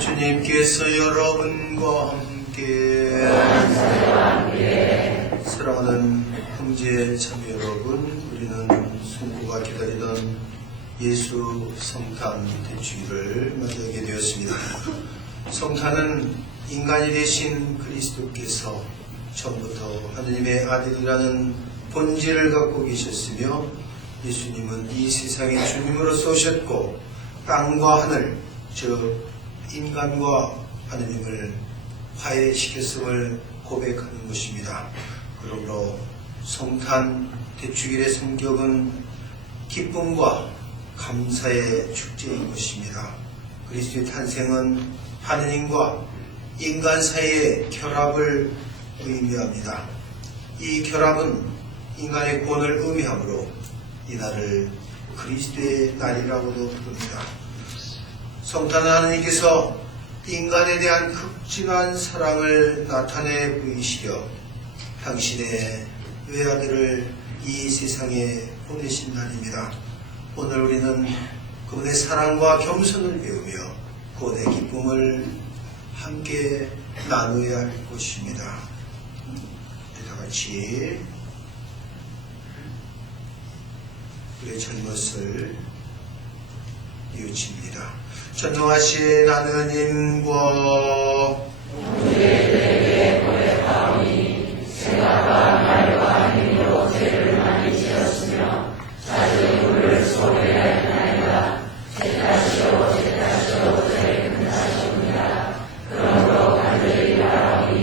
주님께서 여러분과 함께 사랑하는 형제 자매 여러분, 우리는 손구가 기다리던 예수 성탄 대축일을 맞이하게 되었습니다. 성탄은 인간이 되신 그리스도께서 처음부터 하느님의 아들이라는 본질을 갖고 계셨으며, 예수님은 이 세상에 주님으로서 오셨고 땅과 하늘, 즉 인간과 하느님을 화해시켰음을 고백하는 것입니다. 그러므로 성탄 대축일의 성격은 기쁨과 감사의 축제인 것입니다. 그리스도의 탄생은 하느님과 인간 사이의 결합을 의미합니다. 이 결합은 인간의 구원을 의미하므로 이날을 그리스도의 날이라고도 부릅니다. 성탄은 하느님께서 인간에 대한 극진한 사랑을 나타내 보이시려 당신의 외아들을 이 세상에 보내신 날입니다. 오늘 우리는 그분의 사랑과 겸손을 배우며 구원의 기쁨을 함께 나누어야 할 것입니다. 다 같이 우리의 잘못을 뉘우칩니다. 전능하신 하느님과 우리에게 고백하오니 생각과 말과 행위로 죄를 많이 지었으며 자주 우리를 소개하였나이다. 제 탓이요 제 탓이요 제 큰 탓이옵니다. 그러므로 간절히 바라오니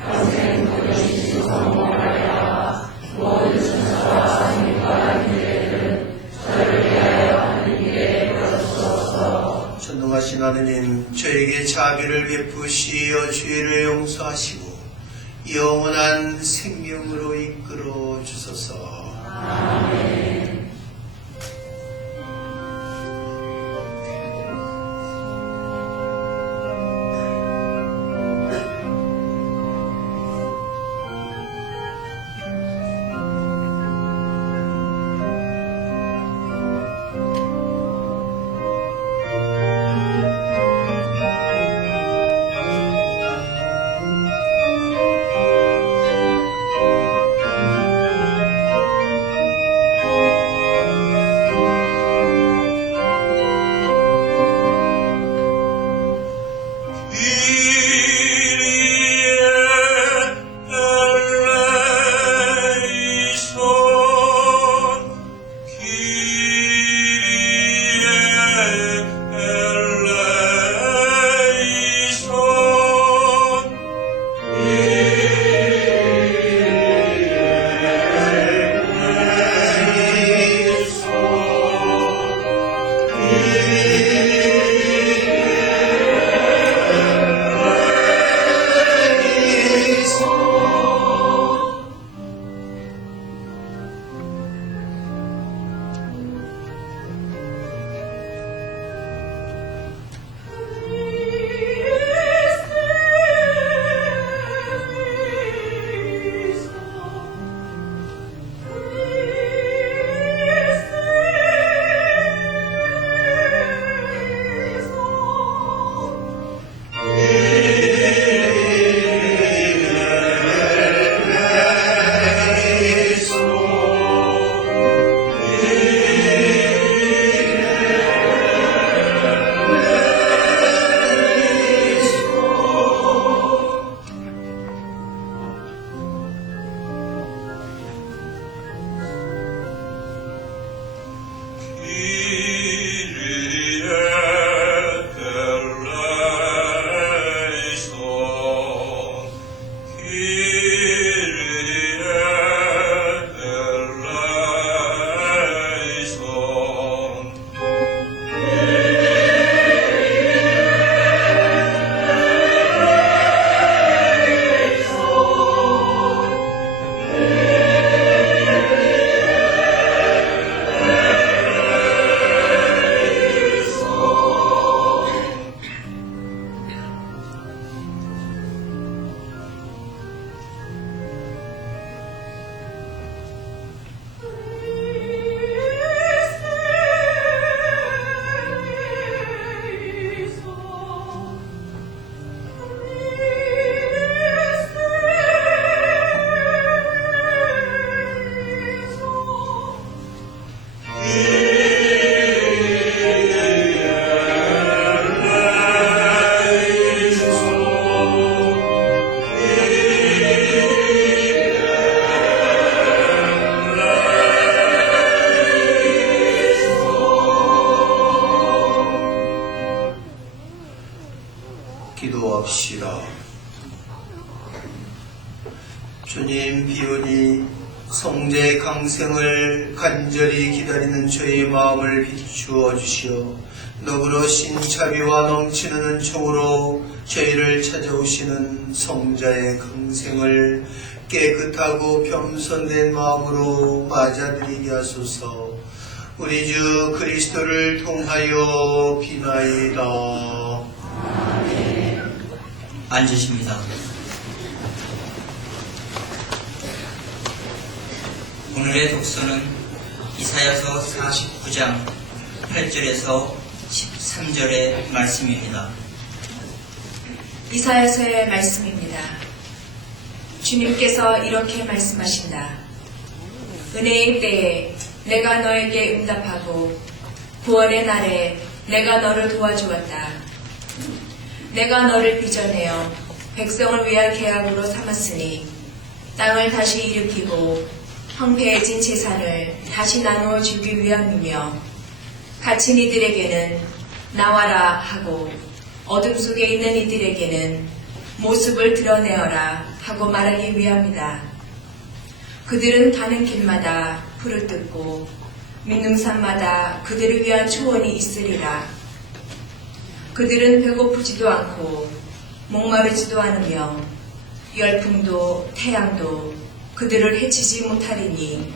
평생 부르신 성모마리아와 모든 천사와 성인과 인들은 저를 위하여 하느님께 부르소서. 전능하신 하느님, 저에게 자비를 베푸시어 죄를 용서하시고 영원한 생명으로 이끌어 주소서. 아멘. 주님 비오니 성자의 강생을 간절히 기다리는 저의 마음을 비추어 주시어 너그러신 자비와 넘치는 은총으로 저희를 찾아오시는 성자의 강생을 깨끗하고 겸손된 마음으로 맞아들이게 하소서. 우리 주 그리스도를 통하여 비나이다. 앉으십니다. 오늘의 독서는 이사야서 49장 8절에서 13절의 말씀입니다. 이사야서의 말씀입니다. 주님께서 이렇게 말씀하신다. 은혜의 때에 내가 너에게 응답하고 구원의 날에 내가 너를 도와주었다. 내가 너를 빚어내어 백성을 위할 계약으로 삼았으니 땅을 다시 일으키고 황폐해진 재산을 다시 나누어 주기 위함이며 갇힌 이들에게는 나와라 하고 어둠 속에 있는 이들에게는 모습을 드러내어라 하고 말하기 위함이다. 그들은 가는 길마다 풀을 뜯고 민둥산마다 그들을 위한 초원이 있으리라. 그들은 배고프지도 않고 목마르지도 않으며 열풍도 태양도 그들을 해치지 못하리니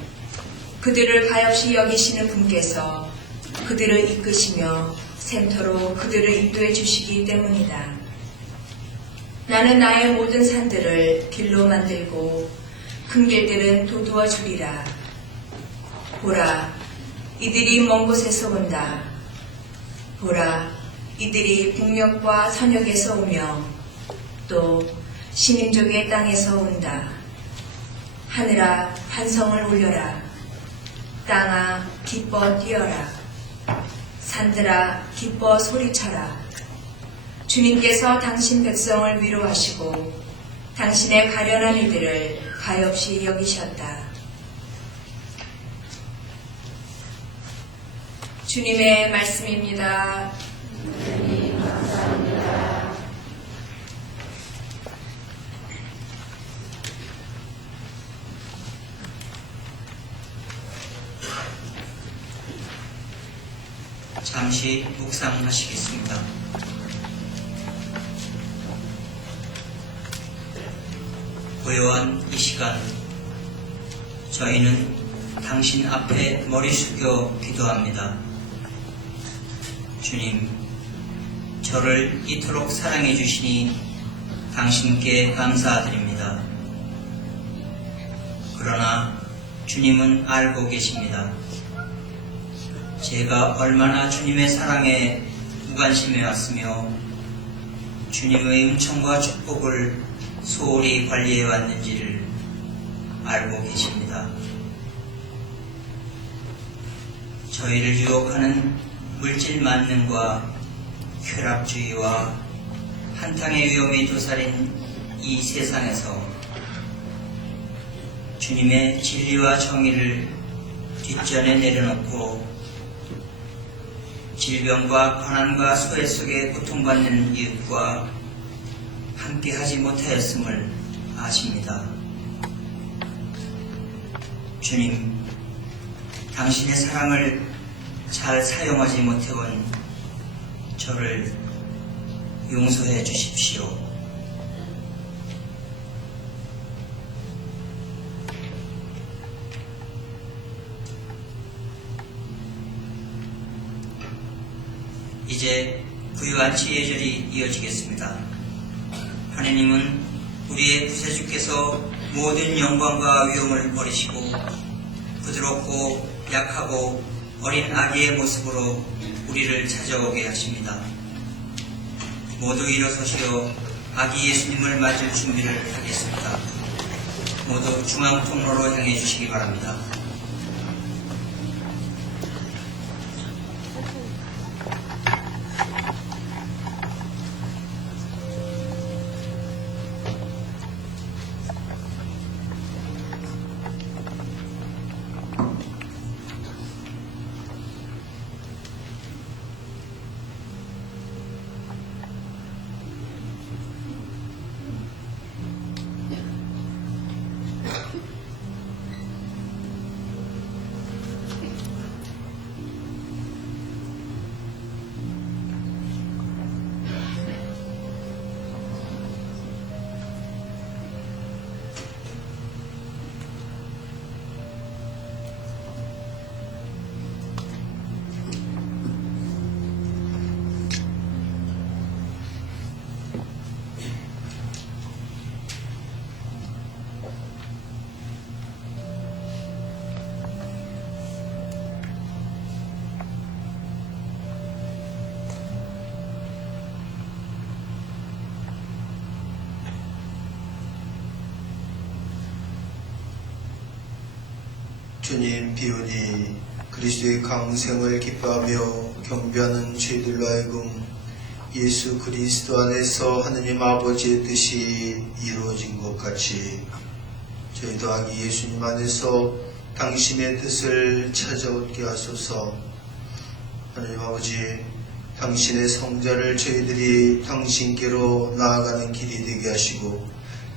그들을 가엾이 여기시는 분께서 그들을 이끄시며 샘터로 그들을 인도해 주시기 때문이다. 나는 나의 모든 산들을 길로 만들고 큰 길들은 도두어 주리라. 보라, 이들이 먼 곳에서 온다. 보라, 이들이 북녘과 서녘에서 오며 또 신임족의 땅에서 온다. 하늘아, 환성을 올려라. 땅아, 기뻐 뛰어라. 산들아, 기뻐 소리쳐라. 주님께서 당신 백성을 위로하시고 당신의 가련한 이들을 가엾이 여기셨다. 주님의 말씀입니다. 주님 감사합니다. 잠시 묵상하시겠습니다. 고요한 이 시간, 저희는 당신 앞에 머리 숙여 기도합니다. 주님, 저를 이토록 사랑해 주시니 당신께 감사드립니다. 그러나 주님은 알고 계십니다. 제가 얼마나 주님의 사랑에 무관심해 왔으며 주님의 은총과 축복을 소홀히 관리해 왔는지를 알고 계십니다. 저희를 유혹하는 물질 만능과 쾌락주의와 한탕의 위험이 도사린 이 세상에서 주님의 진리와 정의를 뒷전에 내려놓고 질병과 고난과 소외 속에 고통받는 이웃과 함께하지 못하였음을 아십니다. 주님, 당신의 사랑을 잘 사용하지 못해온 저를 용서해 주십시오. 이제 부유한 지혜절이 이어지겠습니다. 하느님은 우리의 구세주께서 모든 영광과 위엄을 버리시고 부드럽고 약하고 어린 아기의 모습으로 우리를 찾아오게 하십니다. 모두 일어서시어 아기 예수님을 맞을 준비를 하겠습니다. 모두 중앙통로로 향해 주시기 바랍니다. 주님 비오니 그리스도의 강생을 기뻐하며 경배하는 저희들로 하여금 예수 그리스도 안에서 하느님 아버지의 뜻이 이루어진 것 같이 저희 또한 예수님 안에서 당신의 뜻을 찾아오게 하소서. 하느님 아버지, 당신의 성자를 저희들이 당신께로 나아가는 길이 되게 하시고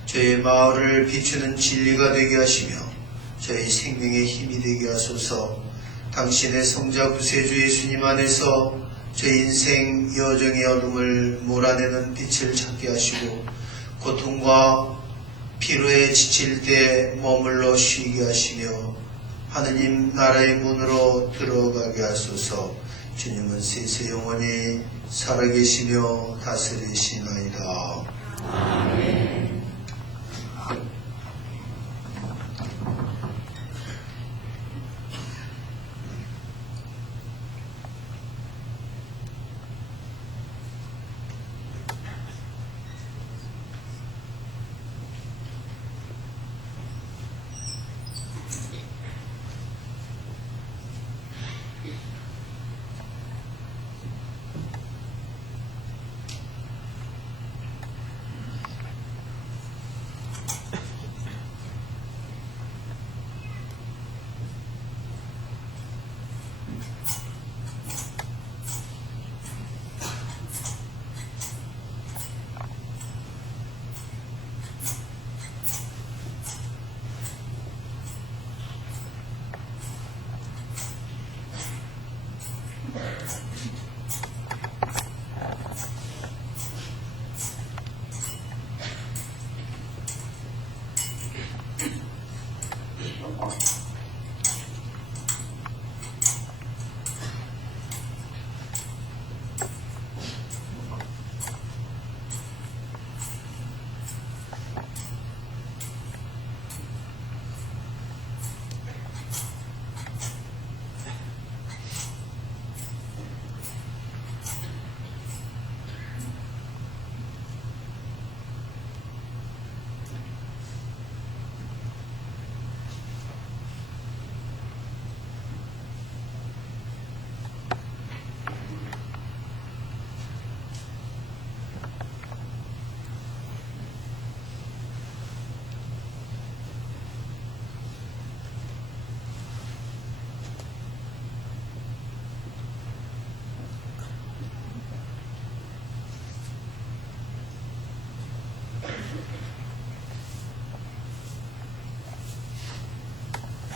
저희 마을을 비추는 진리가 되게 하시며 저희 생명의 힘이 되게 하소서. 당신의 성자 구세주 예수님 안에서 저희 인생 여정의 어둠을 몰아내는 빛을 찾게 하시고 고통과 피로에 지칠 때 머물러 쉬게 하시며 하느님 나라의 문으로 들어가게 하소서. 주님은 세세 영원히 살아계시며 다스리시나이다. 아멘.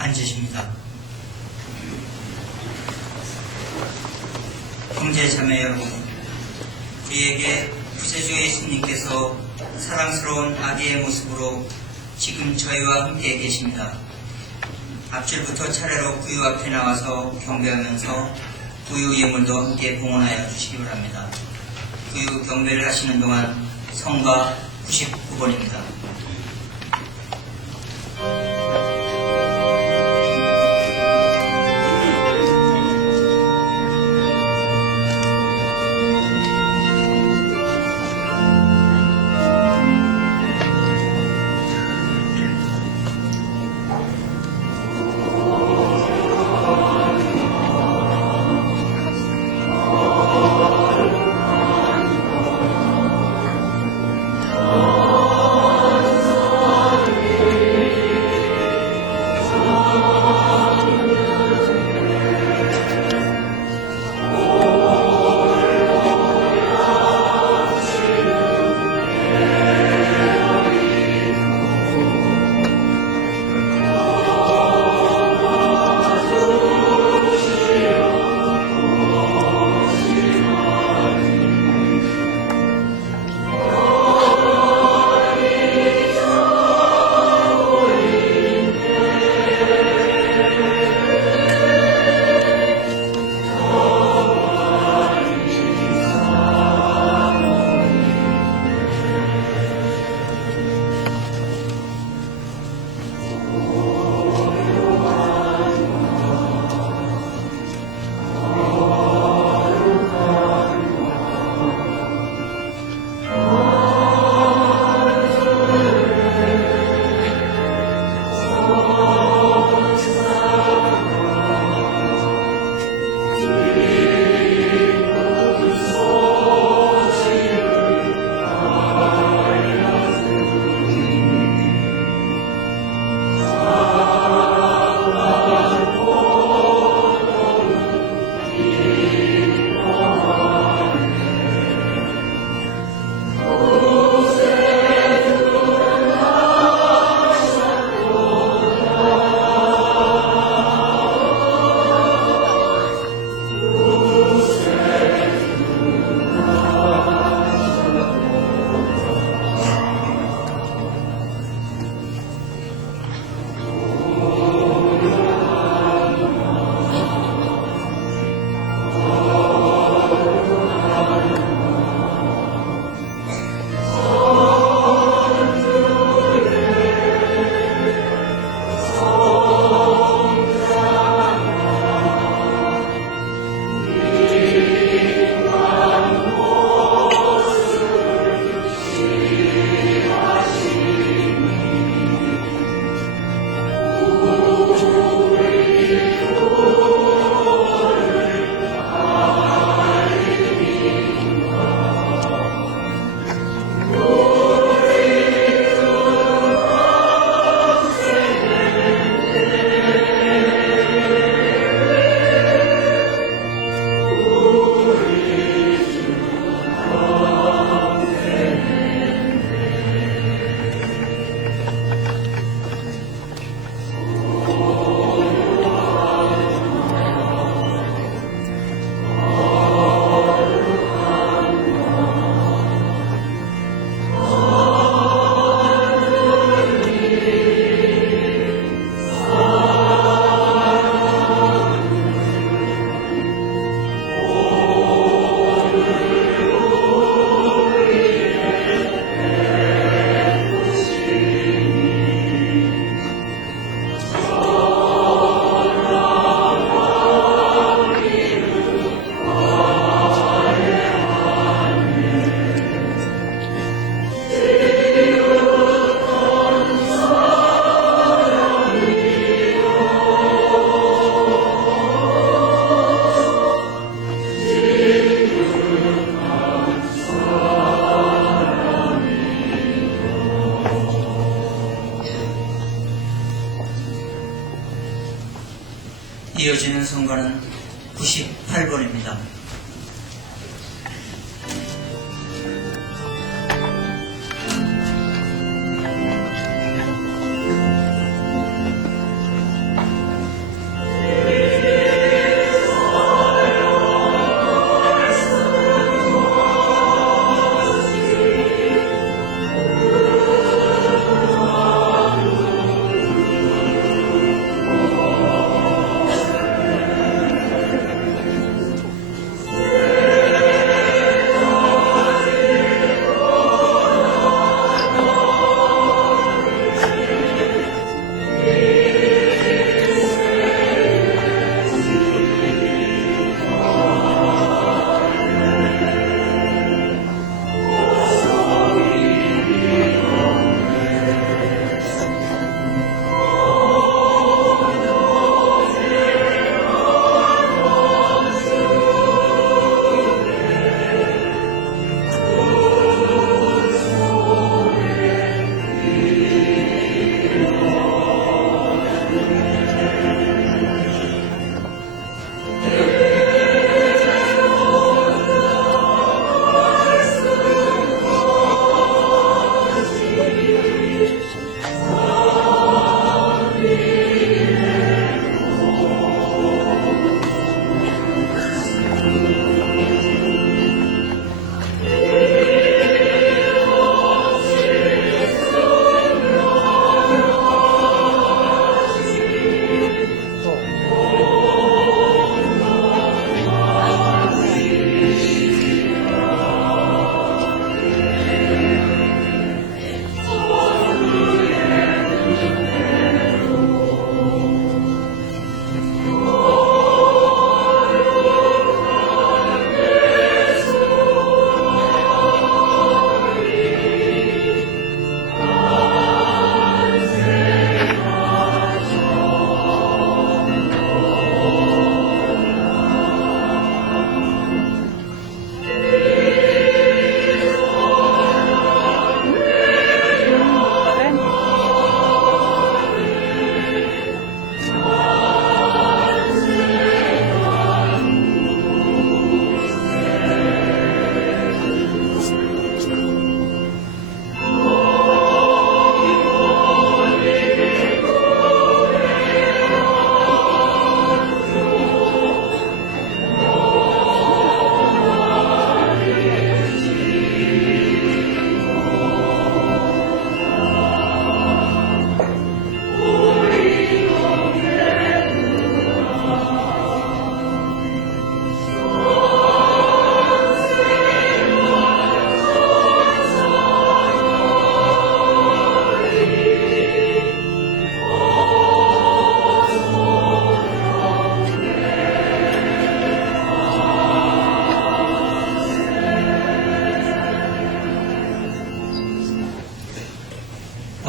앉으십니다. 형제 자매 여러분, 우리에게 구세주 예수님께서 사랑스러운 아기의 모습으로 지금 저희와 함께 계십니다. 앞줄부터 차례로 구유 앞에 나와서 경배하면서 구유 예물도 함께 봉헌하여 주시기 바랍니다. 구유 경배를 하시는 동안 성가 99번입니다. 이어지는 선거는 98번입니다.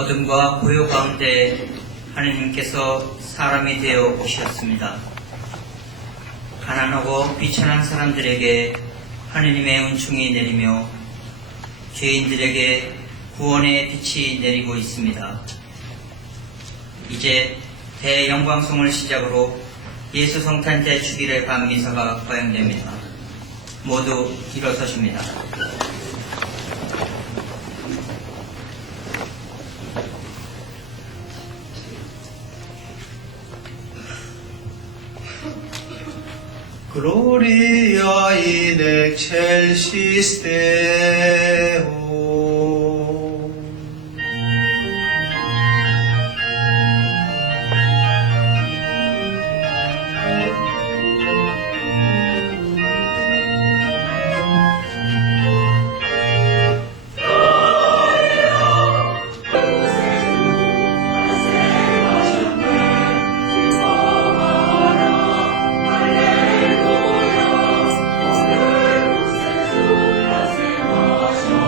어둠과 고요 가운데 하느님께서 사람이 되어 오셨습니다. 가난하고 비천한 사람들에게 하느님의 은총이 내리며 죄인들에게 구원의 빛이 내리고 있습니다. 이제 대영광송을 시작으로 예수 성탄 때 주일의 밤 미사가 거행됩니다. 모두 일어서십니다. Gloria in excelsis Deo.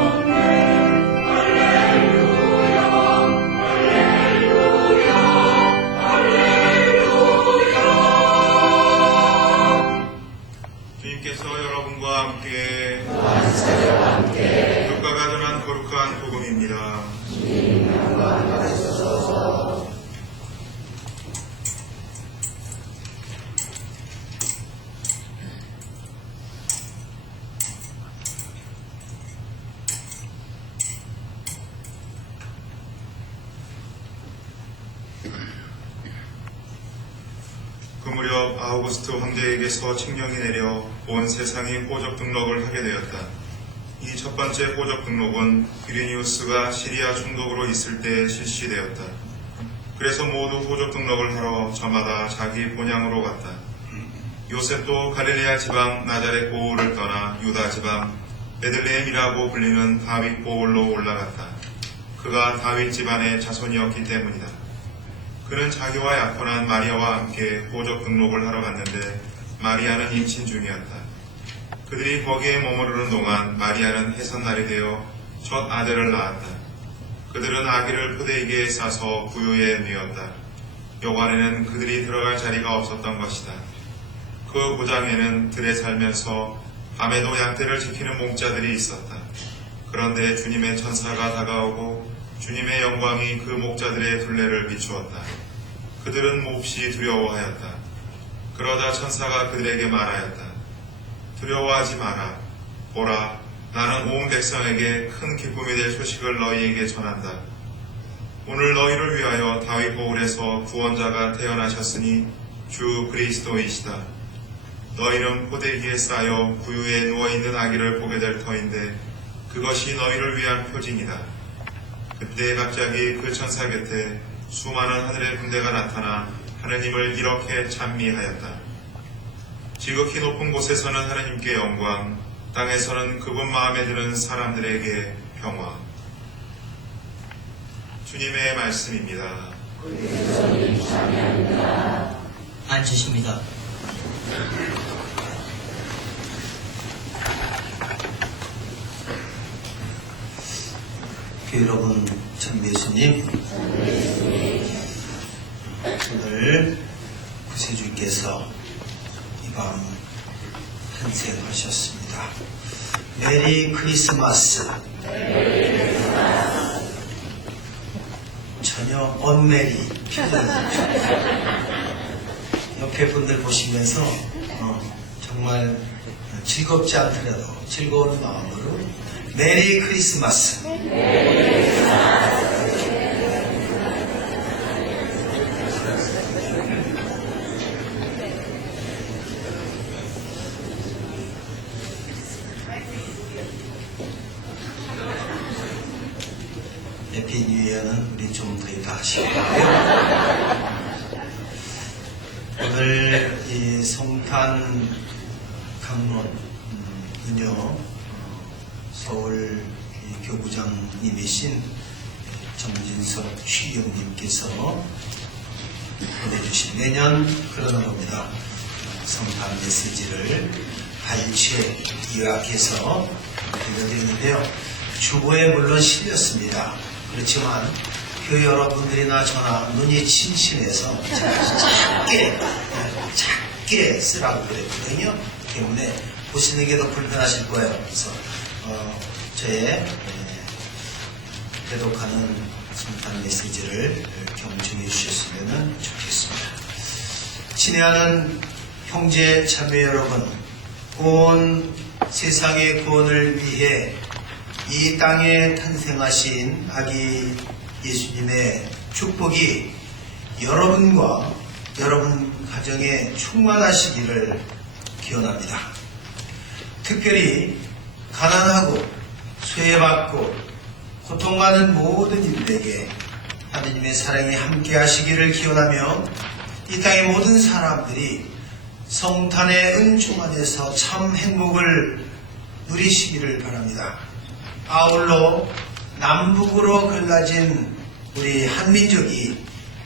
Alleluia, 아우구스트 황제에게서 칙령이 내려 온 세상이 호적 등록을 하게 되었다. 이 첫 번째 호적 등록은 퀴리니우스가 시리아 총독으로 있을 때 실시되었다. 그래서 모두 호적 등록을 하러 저마다 자기 본향으로 갔다. 요셉도 갈릴레아 지방 나자렛 고을을 떠나 유다 지방 베들레헴이라고 불리는 다윗 고을로 올라갔다. 그가 다윗 집안의 자손이었기 때문이다. 그는 자기와 약혼한 마리아와 함께 호적 등록을 하러 갔는데 마리아는 임신 중이었다. 그들이 거기에 머무르는 동안 마리아는 해산날이 되어 첫 아들을 낳았다. 그들은 아기를 포대기에 싸서 구유에 뉘었다. 여관에는 그들이 들어갈 자리가 없었던 것이다. 그 고장에는 들에 살면서 밤에도 양떼를 지키는 목자들이 있었다. 그런데 주님의 천사가 다가오고 주님의 영광이 그 목자들의 둘레를 비추었다. 그들은 몹시 두려워하였다. 그러자 천사가 그들에게 말하였다. 두려워하지 마라. 보라, 나는 온 백성에게 큰 기쁨이 될 소식을 너희에게 전한다. 오늘 너희를 위하여 다윗 고을에서 구원자가 태어나셨으니 주 그리스도이시다. 너희는 포대기에 쌓여 구유에 누워있는 아기를 보게 될 터인데 그것이 너희를 위한 표징이다. 그때 갑자기 그 천사 곁에 수많은 하늘의 군대가 나타나 하느님을 이렇게 찬미하였다. 지극히 높은 곳에서는 하느님께 영광, 땅에서는 그분 마음에 드는 사람들에게 평화. 주님의 말씀입니다. 앉으십니다. 교회 여러분, 참 예수님, 오늘 구세주께서 이 밤 탄생하셨습니다. 메리 크리스마스. 전혀 언메리 옆에 분들 보시면서 정말 즐겁지 않더라도 즐거운 마음으로 메리 크리스마스. 해피 뉴 이어는 우리 좀 더 이따 하시고요. 오늘 이 성탄 강론 은요 서울 교구장님이신 정진석 취영님께서 보내주신 매년 그러는 겁니다. 성탄 메시지를 발췌 요약해서 들려드리는데요. 주보에 물론 실렸습니다. 그렇지만 교회 여러분들이나 저나 눈이 침침해서 작게 쓰라고 그랬거든요. 때문에 보시는 게 더 불편하실 거예요. 그래서 저의 대독하는 성탄 메시지를 경청해 주셨으면 좋겠습니다. 친애하는 형제 자매 여러분, 온 세상의 구원을 위해 이 땅에 탄생하신 아기 예수님의 축복이 여러분과 여러분 가정에 충만하시기를 기원합니다. 특별히 가난하고 소외받고 고통받는 모든 이들에게 하느님의 사랑이 함께 하시기를 기원하며 이 땅의 모든 사람들이 성탄의 은총 안에서 참 행복을 누리시기를 바랍니다. 아울러 남북으로 갈라진 우리 한민족이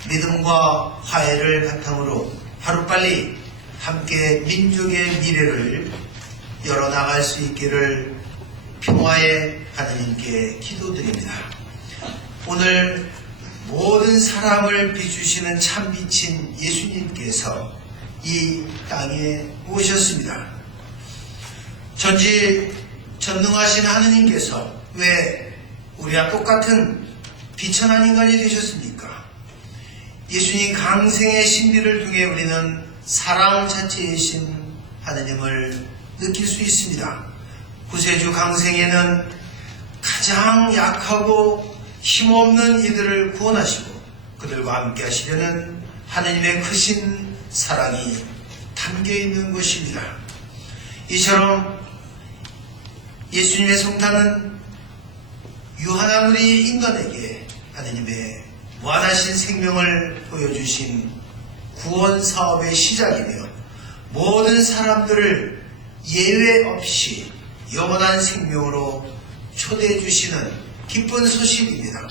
믿음과 화해를 바탕으로 하루빨리 함께 민족의 미래를 열어나갈 수 있기를 평화의 하나님께 기도드립니다. 오늘 모든 사람을 비추시는 참빛인 예수님께서 이 땅에 오셨습니다. 전능하신 하느님께서 왜 우리와 똑같은 비천한 인간이 되셨습니까? 예수님 강생의 신비를 통해 우리는 사랑 자체이신 하느님을 느낄 수 있습니다. 구세주 강생에는 가장 약하고 힘없는 이들을 구원하시고 그들과 함께 하시려는 하느님의 크신 사랑이 담겨 있는 것입니다. 이처럼 예수님의 성탄은 유한한 우리 인간에게 하느님의 무한하신 생명을 보여주신 구원 사업의 시작이며 모든 사람들을 예외 없이 영원한 생명으로 초대해 주시는 기쁜 소식입니다.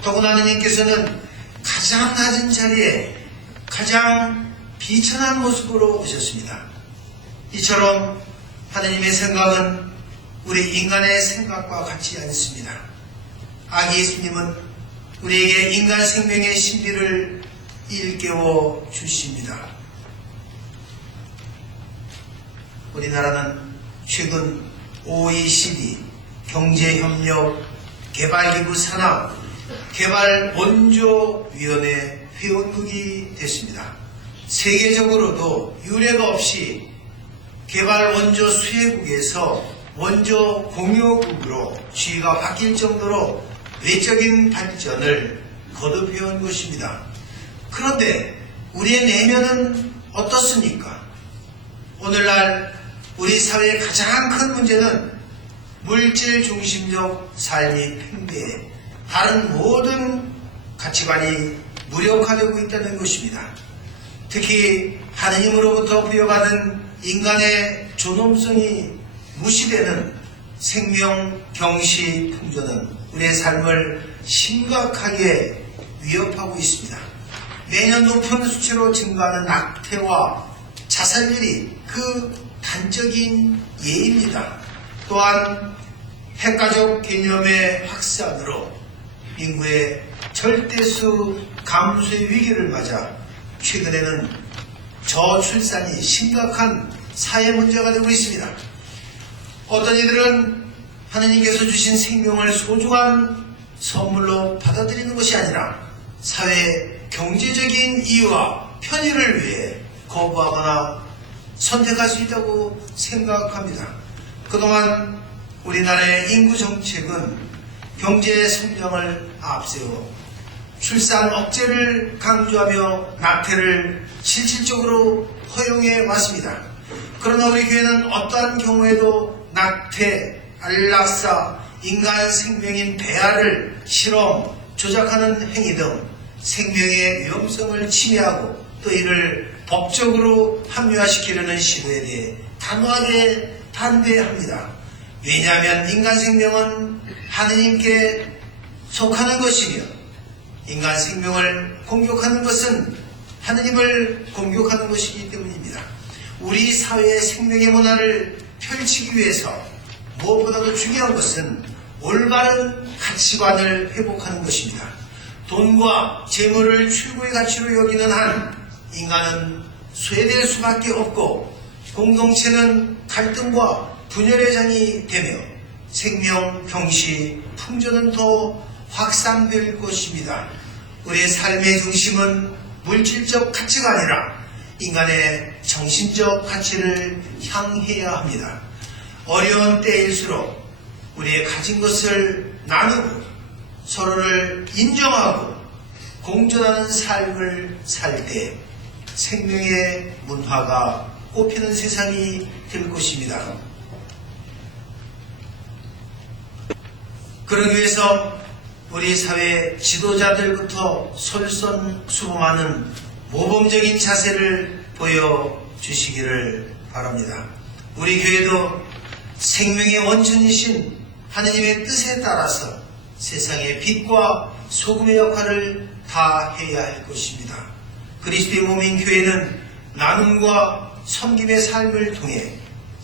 더구나 하느님께서는 가장 낮은 자리에 가장 비천한 모습으로 오셨습니다. 이처럼 하느님의 생각은 우리 인간의 생각과 같지 않습니다. 아기 예수님은 우리에게 인간 생명의 신비를 일깨워 주십니다. 우리나라는 최근 OECD 경제협력 개발기구 산하 개발원조위원회 회원국이 됐습니다. 세계적으로도 유례가 없이 개발원조 수혜국에서 원조 공유국으로 지위가 바뀔 정도로 외적인 발전을 거듭해온 것입니다. 그런데 우리의 내면은 어떻습니까? 오늘날 우리 사회의 가장 큰 문제는 물질 중심적 삶이 팽배해 다른 모든 가치관이 무력화되고 있다는 것입니다. 특히 하느님으로부터 부여받은 인간의 존엄성이 무시되는 생명 경시 풍조는 우리의 삶을 심각하게 위협하고 있습니다. 매년 높은 수치로 증가하는 낙태와 자살률이 그 단적인 예입니다. 또한 핵가족 개념의 확산으로 인구의 절대수 감소의 위기를 맞아 최근에는 저출산이 심각한 사회 문제가 되고 있습니다. 어떤 이들은 하느님께서 주신 생명을 소중한 선물로 받아들이는 것이 아니라 사회 경제적인 이유와 편의를 위해 거부하거나 선택할 수 있다고 생각합니다. 그동안 우리나라의 인구 정책은 경제 성장을 앞세워 출산 억제를 강조하며 낙태를 실질적으로 허용해 왔습니다. 그러나 우리 교회는 어떠한 경우에도 낙태, 안락사, 인간 생명인 배아를 실험, 조작하는 행위 등 생명의 위험성을 침해하고 또 이를 법적으로 합리화시키려는 시도에 대해 단호하게 반대합니다. 왜냐하면 인간 생명은 하느님께 속하는 것이며 인간 생명을 공격하는 것은 하느님을 공격하는 것이기 때문입니다. 우리 사회의 생명의 문화를 펼치기 위해서 무엇보다도 중요한 것은 올바른 가치관을 회복하는 것입니다. 돈과 재물을 최고의 가치로 여기는 한 인간은 쇠될 수밖에 없고 공동체는 갈등과 분열의 장이 되며 생명, 경시, 풍조는 더 확산될 것입니다. 우리의 삶의 중심은 물질적 가치가 아니라 인간의 정신적 가치를 향해야 합니다. 어려운 때일수록 우리의 가진 것을 나누고 서로를 인정하고 공존하는 삶을 살 때 생명의 문화가 꽃피는 세상이 될 것입니다. 그러기 위해서 우리 사회 지도자들부터 솔선수범하는 모범적인 자세를 보여주시기를 바랍니다. 우리 교회도 생명의 원천이신 하느님의 뜻에 따라서 세상의 빛과 소금의 역할을 다해야 할 것입니다. 그리스도의 몸인 교회는 나눔과 섬김의 삶을 통해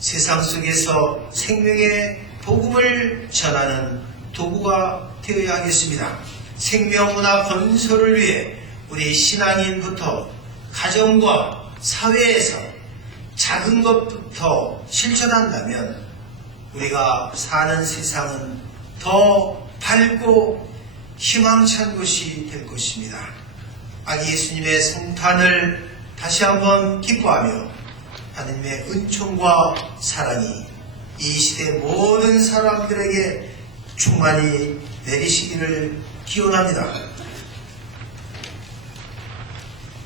세상 속에서 생명의 복음을 전하는 도구가 되어야 하겠습니다. 생명문화 건설을 위해 우리 신앙인부터 가정과 사회에서 작은 것부터 실천한다면 우리가 사는 세상은 더 밝고 희망찬 곳이 될 것입니다. 아기 예수님의 성탄을 다시 한번 기뻐하며 하느님의 은총과 사랑이 이 시대 모든 사람들에게 충만히 내리시기를 기원합니다.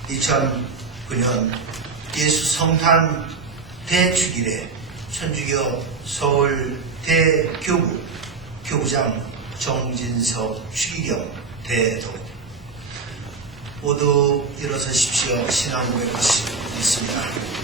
2009년 예수 성탄 대축일에 천주교 서울 대교구 교구장 정진석 추기경 대도 모두 일어서십시오. 신앙 고백하시겠습니다.